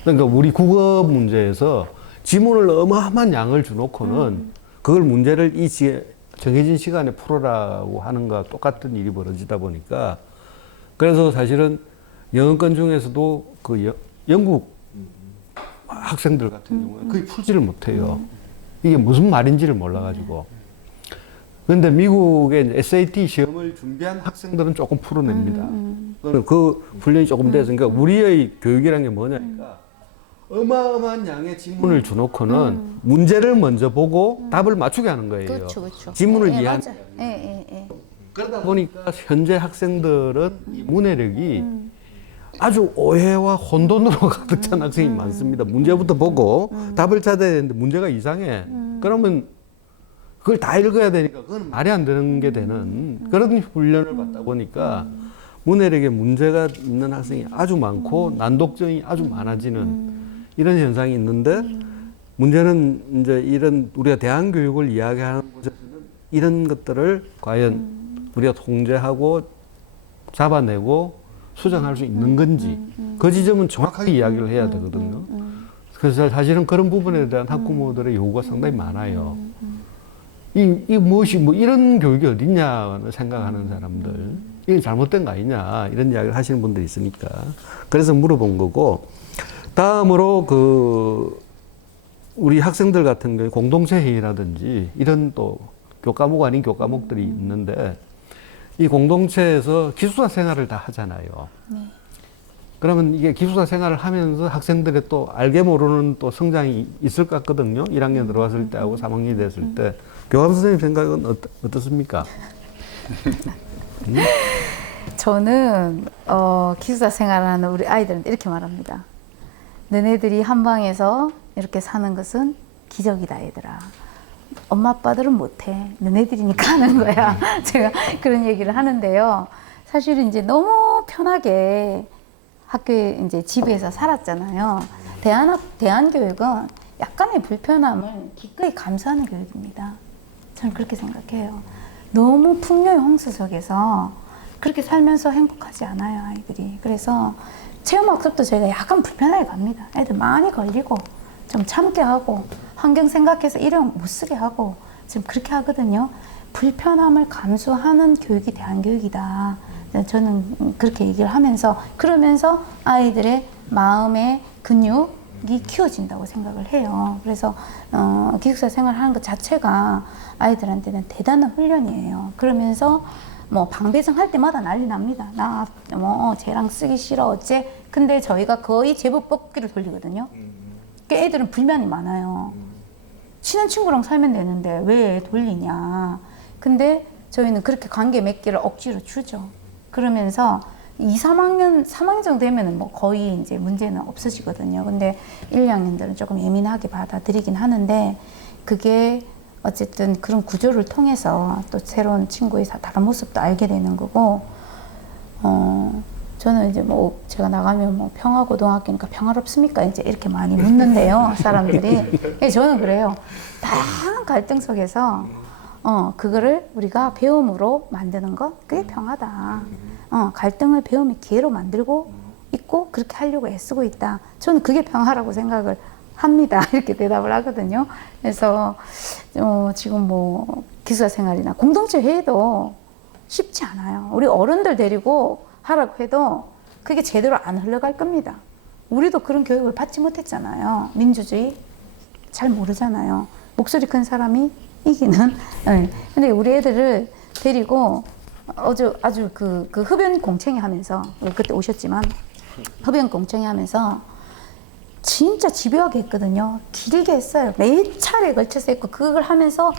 그러니까 우리 국어 문제에서 지문을 어마어마한 양을 주놓고는 그걸 문제를 정해진 시간에 풀어라고 하는 거와 똑같은 일이 벌어지다 보니까, 그래서 사실은 영어권 중에서도 그 영국 학생들 같은 경우에 거의 풀지를 못해요. 이게 무슨 말인지를 몰라가지고. 그런데 미국의 SAT 시험을 준비한 학생들은 조금 풀어냅니다. 그 훈련이 조금 돼서, 그러니까 우리의 교육이라는 게 뭐냐니까 어마어마한 양의 지문을 주놓고는 문제를 먼저 보고 답을 맞추게 하는 거예요. 그렇죠. 지문을 예, 이해하는. 맞아요. 예. 그러다 보니까 현재 학생들은 이 문해력이 아주 오해와 혼돈으로 가득 찬 학생이 많습니다. 문제부터 보고 답을 찾아야 되는데 문제가 이상해. 그러면 그걸 다 읽어야 되니까 그건 말이 안 되는 게 되는 그런 훈련을 받다 보니까 문해력에 문제가 있는 학생이 아주 많고 난독증이 아주 많아지는 이런 현상이 있는데, 문제는 이제 이런 우리가 대안 교육을 이야기하는 곳에서는 이런 것들을 과연 우리가 통제하고 잡아내고 수정할 수 있는 건지 그 지점은 정확하게 이야기를 해야 되거든요. 그래서 사실은 그런 부분에 대한 학부모들의 요구가 상당히 많아요. 이 무엇이 뭐 이런 교육이 어딨냐 생각하는 사람들, 이게 잘못된 거 아니냐 이런 이야기를 하시는 분들이 있으니까 그래서 물어본 거고, 다음으로 그 우리 학생들 같은 경우에 공동체 회의라든지 이런 또 교과목 아닌 교과목들이 있는데, 이 공동체에서 기숙사 생활을 다 하잖아요. 네. 그러면 이게 기숙사 생활을 하면서 학생들의 또 알게 모르는 또 성장이 있을 것 같거든요. 1학년 들어왔을 때하고 3학년이 됐을 때. 교감 선생님 생각은 어떻습니까? 저는 기숙사 생활하는 우리 아이들한테 이렇게 말합니다. 너네들이 한 방에서 이렇게 사는 것은 기적이다, 얘들아. 엄마 아빠들은 못해. 너네들이니까 하는 거야. 제가 그런 얘기를 하는데요. 사실은 이제 너무 편하게 학교에 이제 집에서 살았잖아요. 대안교육은 약간의 불편함을 기꺼이 감수하는 교육입니다. 저는 그렇게 생각해요. 너무 풍요의 홍수 속에서 그렇게 살면서 행복하지 않아요, 아이들이. 그래서 체험학습도 저희가 약간 불편하게 갑니다. 애들 많이 걸리고 좀 참게 하고 환경 생각해서 이름 못 쓰게 하고 지금 그렇게 하거든요. 불편함을 감수하는 교육이 대안교육이다. 저는 그렇게 얘기를 하면서 그러면서 아이들의 마음의 근육이 키워진다고 생각을 해요. 그래서 기숙사 생활하는 것 자체가 아이들한테는 대단한 훈련이에요. 그러면서 뭐 방배정 할 때마다 난리 납니다. 나 뭐 쟤랑 쓰기 싫어 어째. 근데 저희가 거의 제법 뽑기를 돌리거든요. 그러니까 애들은 불만이 많아요. 친한 친구랑 살면 되는데 왜 돌리냐. 근데 저희는 그렇게 관계 맺기를 억지로 주죠. 그러면서 2, 3학년 정도 되면은 뭐 거의 이제 문제는 없어지거든요. 근데 1, 2학년들은 조금 예민하게 받아들이긴 하는데 그게 어쨌든 그런 구조를 통해서 또 새로운 친구의 다른 모습도 알게 되는 거고, 저는 이제 뭐 제가 나가면 뭐 평화고등학교니까 평화롭습니까? 이제 이렇게 많이 묻는데요, 사람들이. 예, 저는 그래요. 다양한 갈등 속에서 그거를 우리가 배움으로 만드는 것, 그게 평화다. 갈등을 배움의 기회로 만들고 있고 그렇게 하려고 애쓰고 있다. 저는 그게 평화라고 생각을 합니다. 이렇게 대답을 하거든요. 그래서 지금 뭐 기숙사 생활이나 공동체 회의도 쉽지 않아요. 우리 어른들 데리고 하라고 해도 그게 제대로 안 흘러갈 겁니다. 우리도 그런 교육을 받지 못했잖아요. 민주주의 잘 모르잖아요. 목소리 큰 사람이 이기는. 네. 근데 우리 애들을 데리고 아주 그 흡연 공청회 하면서, 그때 오셨지만 흡연 공청회 하면서 진짜 집요하게 했거든요. 길게 했어요. 몇 차례에 걸쳐서 했고, 그걸 하면서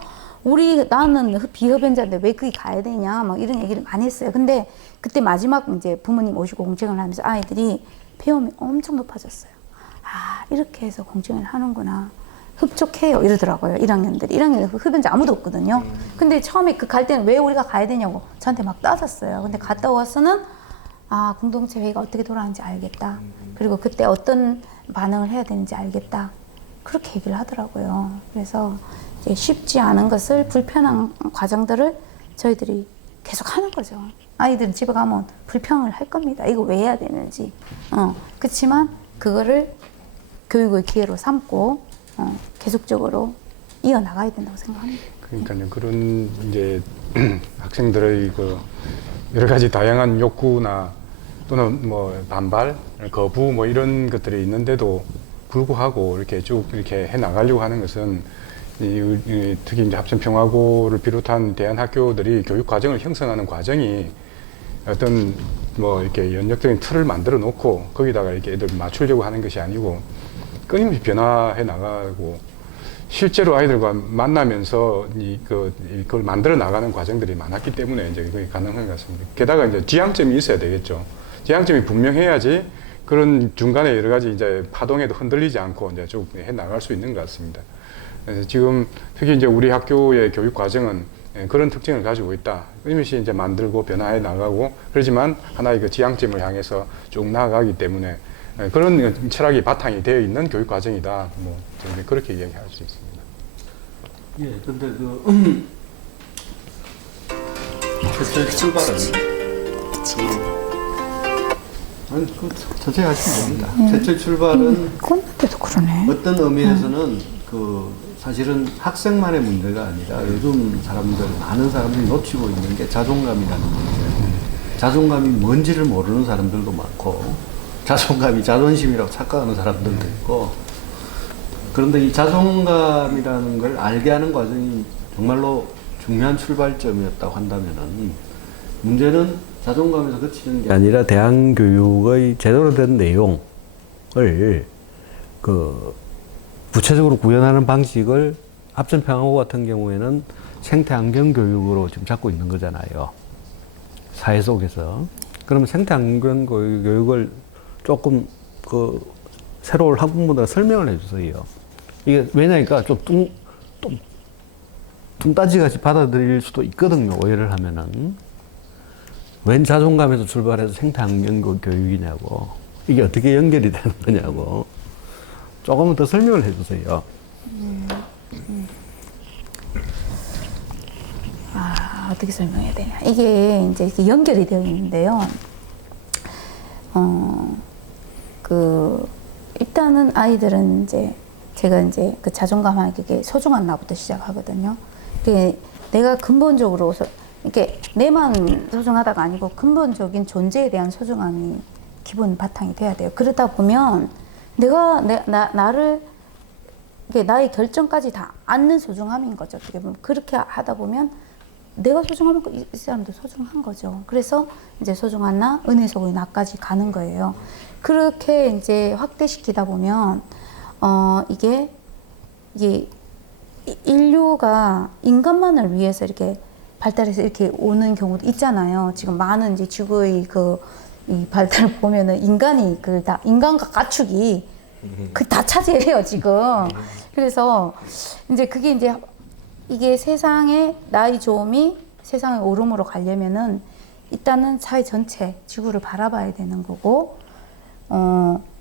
나는 비흡연자인데 왜 그게 가야 되냐, 막 이런 얘기를 많이 했어요. 근데 그때 마지막 이제 부모님 오시고 공청회를 하면서 아이들이 배움이 엄청 높아졌어요. 아, 이렇게 해서 공청회를 하는구나. 흡족해요. 이러더라고요. 1학년들이. 1학년 흡연자 아무도 없거든요. 근데 처음에 갈 때는 왜 우리가 가야 되냐고 저한테 막 따졌어요. 근데 갔다 와서는 아, 공동체 회의가 어떻게 돌아가는지 알겠다. 그리고 그때 어떤 반응을 해야 되는지 알겠다. 그렇게 얘기를 하더라고요. 그래서 이제 쉽지 않은 것을, 불편한 과정들을 저희들이 계속 하는 거죠. 아이들은 집에 가면 불평을 할 겁니다. 이거 왜 해야 되는지. 그렇지만 그거를 교육의 기회로 삼고 계속적으로 이어나가야 된다고 생각합니다. 그러니까요. 그런 이제 학생들의 그 여러 가지 다양한 욕구나 또는 뭐 반발, 거부 뭐 이런 것들이 있는데도 불구하고 이렇게 쭉 이렇게 해 나가려고 하는 것은 특히 이제 합천평화고를 비롯한 대안학교들이 교육 과정을 형성하는 과정이 어떤 뭐 이렇게 연역적인 틀을 만들어 놓고 거기다가 이렇게 애들 맞추려고 하는 것이 아니고 끊임없이 변화해 나가고 실제로 아이들과 만나면서 그걸 만들어 나가는 과정들이 많았기 때문에 이제 그게 가능한 것 같습니다. 게다가 이제 지향점이 있어야 되겠죠. 지향점이 분명해야지 그런 중간에 여러 가지 이제 파동에도 흔들리지 않고 이제 쭉 해 나갈 수 있는 것 같습니다. 그래서 지금 특히 이제 우리 학교의 교육 과정은 그런 특징을 가지고 있다. 끊임없이 이제 만들고 변화해 나가고 그러지만 하나의 그 지향점을 향해서 쭉 나아가기 때문에 그런 철학이 바탕이 되어 있는 교육 과정이다. 뭐 저는 그렇게 이야기할 수 있습니다. 예, 근데 최초의 출발은 아니 천천히 하시면 됩니다. 최초의 출발은 그런데도 그러네. 어떤 의미에서는 사실은 학생만의 문제가 아니라 요즘 많은 사람들이 놓치고 있는 게 자존감이라는 문제. 자존감이 뭔지를 모르는 사람들도 많고 자존감이 자존심이라고 착각하는 사람들도 있고, 그런데 이 자존감이라는 걸 알게 하는 과정이 정말로 중요한 출발점이었다고 한다면은 문제는 자존감에서 그치는 게 아니라 대안교육의 제대로 된 내용을 구체적으로 구현하는 방식을 합천평화고 같은 경우에는 생태환경 교육으로 지금 잡고 있는 거잖아요. 사회 속에서. 그러면 생태환경 교육을 조금 새로 학부모들 설명을 해주세요. 이게 왜냐니까 좀 뚱따지같이 받아들일 수도 있거든요. 오해를 하면은. 웬 자존감에서 출발해서 생태환경 교육이냐고. 이게 어떻게 연결이 되는 거냐고. 조금은 더 설명을 해주세요. 어떻게 설명해야 되냐. 이게 이제 이렇게 연결이 되어 있는데요. 일단은 아이들은 제가 그 자존감하게 소중한 나부터 시작하거든요. 그게 내가 근본적으로 이렇게 내만 소중하다가 아니고 근본적인 존재에 대한 소중함이 기본 바탕이 돼야 돼요. 그러다 보면 내가 나를 이게 나의 결정까지 다 안는 소중함인 거죠. 어떻게 보면 그렇게 하다 보면 내가 소중하면 이 사람도 소중한 거죠. 그래서 이제 소중한 나, 은혜 속의 나까지 가는 거예요. 그렇게 이제 확대시키다 보면 이게 인류가 인간만을 위해서 이렇게 발달해서 이렇게 오는 경우도 있잖아요. 지금 많은 이제 지구의 이 발달을 보면은 인간이 다 인간과 가축이 다 차지해요 지금. 그래서 이제 그게 이제 이게 세상의 나의 좋음이 세상의 오름으로 가려면은 일단은 사회 전체 지구를 바라봐야 되는 거고,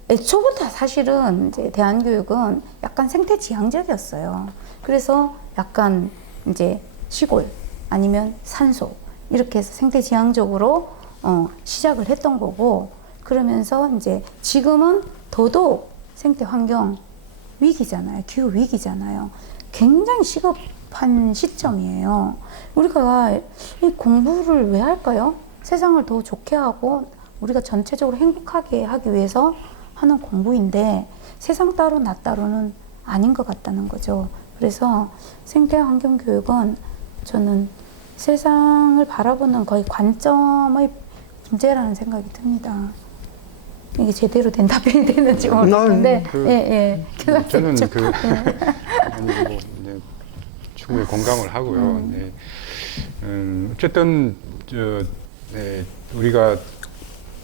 애초부터 사실은 이제 대한교육은 약간 생태지향적이었어요. 그래서 약간 이제 시골 아니면 산소 이렇게 해서 생태지향적으로 시작을 했던 거고, 그러면서 이제 지금은 더더욱 생태환경 위기잖아요. 기후 위기잖아요. 굉장히 시급한 시점이에요. 우리가 이 공부를 왜 할까요? 세상을 더 좋게 하고 우리가 전체적으로 행복하게 하기 위해서 하는 공부인데 세상 따로 나 따로는 아닌 것 같다는 거죠. 그래서 생태환경교육은 저는 세상을 바라보는 거의 관점의 문제라는 생각이 듭니다. 이게 제대로 된 답변이 되는지 모르겠는데, 저는 아니 뭐 이제 충분히 공감을 하고요. 네. 어쨌든 우리가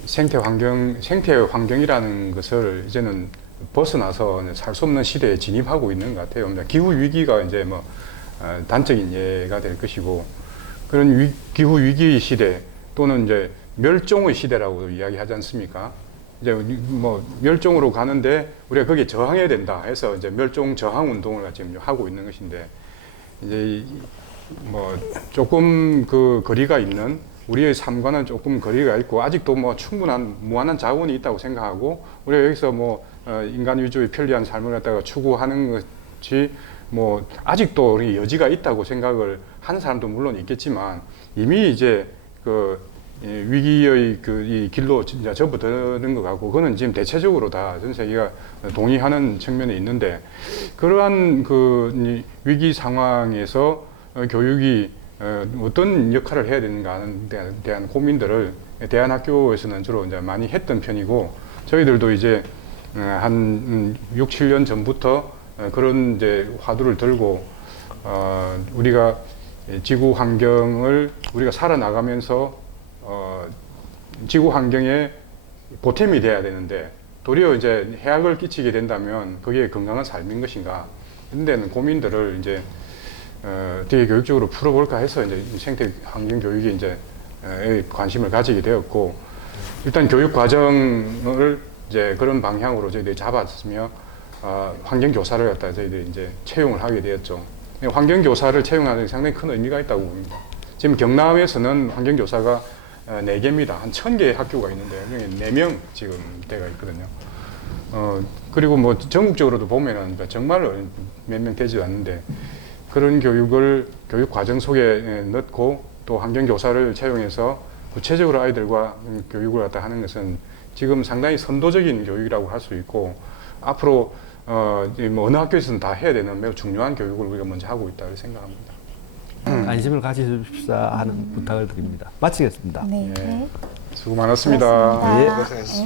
생태환경이라는 것을 이제는 벗어나서 살 수 없는 시대에 진입하고 있는 것 같아요. 기후 위기가 이제 뭐 단적인 예가 될 것이고, 그런 기후 위기 시대 또는 이제 멸종의 시대라고 이야기하지 않습니까? 이제 뭐 멸종으로 가는데 우리가 거기에 저항해야 된다 해서 이제 멸종 저항 운동을 지금 하고 있는 것인데, 이제 뭐 조금 그 거리가 있는 우리의 삶과는 조금 거리가 있고 아직도 뭐 충분한 무한한 자원이 있다고 생각하고, 우리가 여기서 뭐 인간 위주의 편리한 삶을 갖다가 추구하는 것이 뭐 아직도 우리 여지가 있다고 생각을 하는 사람도 물론 있겠지만, 이미 이제 그 위기의 이 길로 진짜 접어드는 것 같고, 그거는 지금 대체적으로 다 전 세계가 동의하는 측면이 있는데, 그러한 그 위기 상황에서 교육이 어떤 역할을 해야 되는가에 대한 고민들을 대한학교에서는 주로 이제 많이 했던 편이고, 저희들도 이제 한 6, 7년 전부터 그런 이제 화두를 들고, 우리가 지구 환경을 우리가 살아나가면서 지구 환경에 보탬이 돼야 되는데, 도리어 이제 해악을 끼치게 된다면 그게 건강한 삶인 것인가, 이런 데는 고민들을 이제 되게 교육적으로 풀어볼까 해서 이제 생태 환경 교육에 이제 관심을 가지게 되었고, 일단 교육 과정을 이제 그런 방향으로 저희들이 잡았으며, 환경 교사를 갖다 저희들이 이제 채용을 하게 되었죠. 환경 교사를 채용하는 데 상당히 큰 의미가 있다고 봅니다. 지금 경남에서는 환경 교사가 4개입니다. 한 1000개의 학교가 있는데 4명 지금 대가 있거든요. 그리고 뭐 전국적으로도 보면은 정말 몇 명 되지 않는데, 그런 교육을 교육 과정 속에 넣고 또 환경 교사를 채용해서 구체적으로 아이들과 교육을 갖다 하는 것은 지금 상당히 선도적인 교육이라고 할 수 있고, 앞으로 뭐 어느 학교에서는 다 해야 되는 매우 중요한 교육을 우리가 먼저 하고 있다고 생각합니다. 관심을 가지십사 하는 부탁을 드립니다. 마치겠습니다. 네. 수고 많았습니다. 고맙습니다. 고생했습니다.